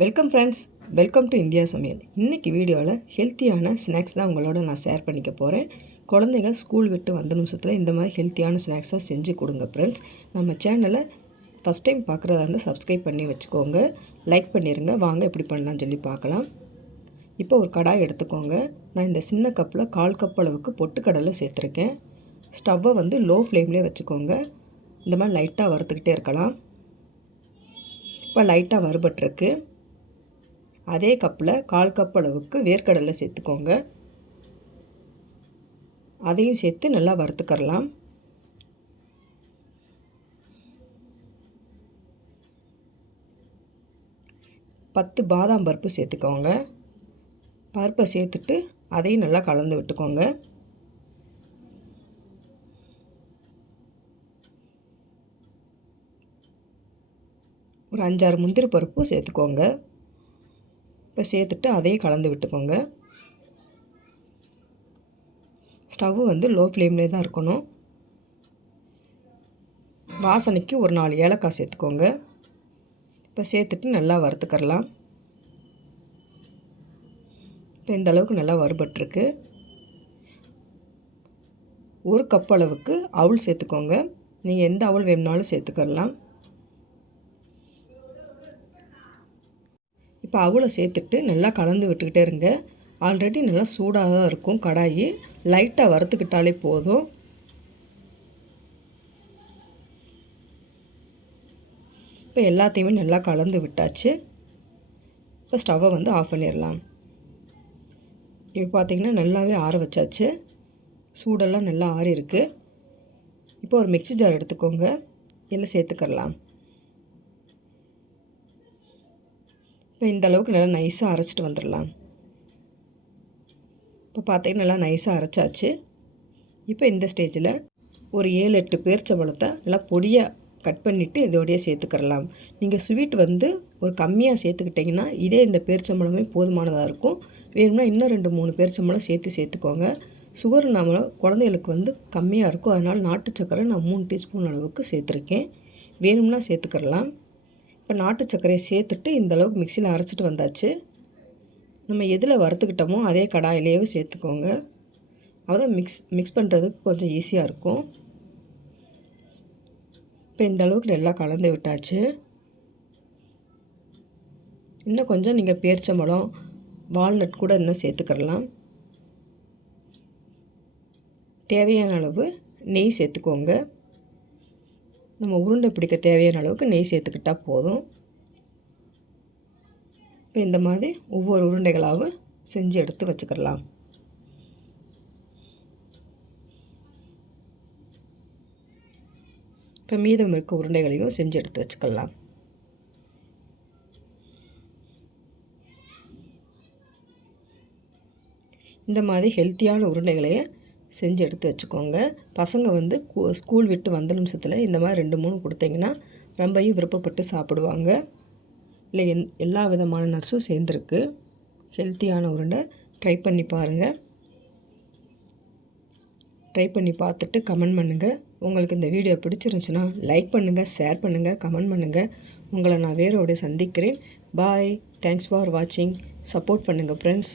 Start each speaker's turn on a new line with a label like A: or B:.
A: Welcome friends welcome to India சமையல் இன்றைக்கி வீடியோவில் ஹெல்த்தியான ஸ்நாக்ஸ் தான் உங்களோட நான் ஷேர் பண்ணிக்க போகிறேன் குழந்தைங்க ஸ்கூல் விட்டு வந்த நிமிஷத்தில் இந்த மாதிரி ஹெல்த்தியான ஸ்நாக்ஸாக செஞ்சு கொடுங்க ஃப்ரெண்ட்ஸ் நம்ம சேனலை ஃபஸ்ட் டைம் பார்க்குறதா இருந்தால் சப்ஸ்கிரைப் பண்ணி வச்சுக்கோங்க. லைக் பண்ணிடுங்க வாங்க எப்படி பண்ணலாம்னு சொல்லி பார்க்கலாம். இப்போ ஒரு கடாய் எடுத்துக்கோங்க. நான் இந்த சின்ன கப்பில் கால் கப் அளவுக்கு பொட்டுக்கடலை சேர்த்துருக்கேன். ஸ்டவ்வை வந்து லோ ஃப்ளேம்லேயே வச்சுக்கோங்க. இந்த மாதிரி லைட்டாக வறுத்துக்கிட்டே இருக்கலாம். இப்போ லைட்டாக வறுபட்டுருக்கு. அதே கப்பில் கால் கப் அளவுக்கு வேர்க்கடலை சேர்த்துக்கோங்க. அதையும் சேர்த்து நல்லா வறுத்துக்கரலாம். பத்து பாதாம் பருப்பு சேர்த்துக்கோங்க. பருப்பை சேர்த்துட்டு அதையும் நல்லா கலந்து விட்டுக்கோங்க. ஒரு அஞ்சாறு முந்திரி பருப்பும் சேர்த்துக்கோங்க. இப்போ சேர்த்துட்டு அதையும் கலந்து விட்டுக்கோங்க. ஸ்டவ் வந்து லோ ஃப்ளேம்லேயே தான் இருக்கணும். வாசனைக்கு ஒரு நாலு ஏலக்காய் சேர்த்துக்கோங்க. இப்போ சேர்த்துட்டு நல்லா வறுத்துக்கரலாம் இப்போ இந்த அளவுக்கு நல்லா வறுபட்டுருக்கு. ஒரு கப் அளவுக்கு அவுள் சேர்த்துக்கோங்க. நீங்கள் எந்த அவுள் வேணுனாலும் சேர்த்துக்கரலாம் இப்போ அவளை சேர்த்துட்டு நல்லா கலந்து விட்டுக்கிட்டே இருங்க. ஆல்ரெடி நல்லா சூடாக தான் இருக்கும் கடாயி. லைட்டாக வறுத்துக்கிட்டாலே போதும். இப்போ எல்லாத்தையுமே நல்லா கலந்து விட்டாச்சு. இப்போ ஸ்டவ்வை வந்து ஆஃப் பண்ணிடலாம். இப்போ பார்த்திங்கன்னா நல்லாவே ஆற வச்சாச்சு. சூடெல்லாம் நல்லா ஆறி இருக்குது இப்போ ஒரு மிக்சி ஜார் எடுத்துக்கோங்க. இதில் சேர்த்துக்கரலாம் இப்போ இந்த அளவுக்கு நல்லா நைஸாக அரைச்சிட்டு வந்துடலாம். இப்போ பார்த்தீங்கன்னா நல்லா நைஸாக அரைச்சாச்சு. இப்போ இந்த ஸ்டேஜில் ஒரு ஏழு எட்டு பேர்ச்சம்பளத்தை நல்லா பொடியாக கட் பண்ணிவிட்டு இதோடையே சேர்த்துக்கிறலாம். நீங்கள் ஸ்வீட் வந்து ஒரு கம்மியாக சேர்த்துக்கிட்டிங்கன்னா இதே இந்த பேர்ச்சம்பளமே போதுமானதாக இருக்கும். வேணும்னா இன்னும் ரெண்டு மூணு பேர்ச்சம்பளம் சேர்த்து சேர்த்துக்கோங்க. சுகர் நம்ம குழந்தைகளுக்கு வந்து கம்மியாக இருக்கும். அதனால் நாட்டு சக்கரை நான் மூணு டீஸ்பூன் அளவுக்கு சேர்த்துருக்கேன். வேணும்னா சேர்த்துக்கிறலாம். இப்போ நாட்டு சர்க்கரையை சேர்த்துட்டு இந்தளவுக்கு மிக்சியில் அரைச்சிட்டு வந்தாச்சு. நம்ம எதில் வறுத்துக்கிட்டோமோ அதே கடாயிலேயே சேர்த்துக்கோங்க. அதான் மிக்ஸ் மிக்ஸ் பண்ணுறதுக்கு கொஞ்சம் ஈஸியாக இருக்கும். இப்போ இந்த அளவுக்கு நல்லா கலந்து விட்டாச்சு. இன்னும் கொஞ்சம் நீங்கள் பேரிச்சம்பழம் வால்நட் கூட இன்னும் சேர்த்துக்கிறலாம். தேவையான அளவு நெய் சேர்த்துக்கோங்க. நம்ம உருண்டை பிடிக்க தேவையான அளவுக்கு நெய் சேர்த்துக்கிட்டால் போதும். இப்போ இந்த மாதிரி ஒவ்வொரு உருண்டைகளாகவும் செஞ்சு எடுத்து வச்சுக்கிடலாம். இப்போ மீதம் இருக்க உருண்டைகளையும் செஞ்சு எடுத்து வச்சுக்கலாம் இந்த மாதிரி ஹெல்த்தியான உருண்டைகளையே செஞ்சு எடுத்து வச்சுக்கோங்க. பசங்க வந்து ஸ்கூல் விட்டு வந்த நிமிஷத்தில் இந்த மாதிரி ரெண்டு மூணு கொடுத்தீங்கன்னா ரொம்பையும் விருப்பப்பட்டு சாப்பிடுவாங்க. இல்லை எந் எல்லா விதமான நட்ஸும் சேர்ந்துருக்கு. ஹெல்த்தியான உருண்டை ட்ரை பண்ணி பாருங்கள் ட்ரை பண்ணி பார்த்துட்டு கமெண்ட் பண்ணுங்கள் உங்களுக்கு இந்த வீடியோ பிடிச்சிருந்துச்சுன்னா லைக் பண்ணுங்கள் ஷேர் பண்ணுங்கள் கமெண்ட் பண்ணுங்கள் உங்களை நான் வேறோடைய சந்திக்கிறேன். பாய். தேங்க்ஸ் ஃபார் வாட்சிங். சப்போர்ட் பண்ணுங்கள் ஃப்ரெண்ட்ஸ்.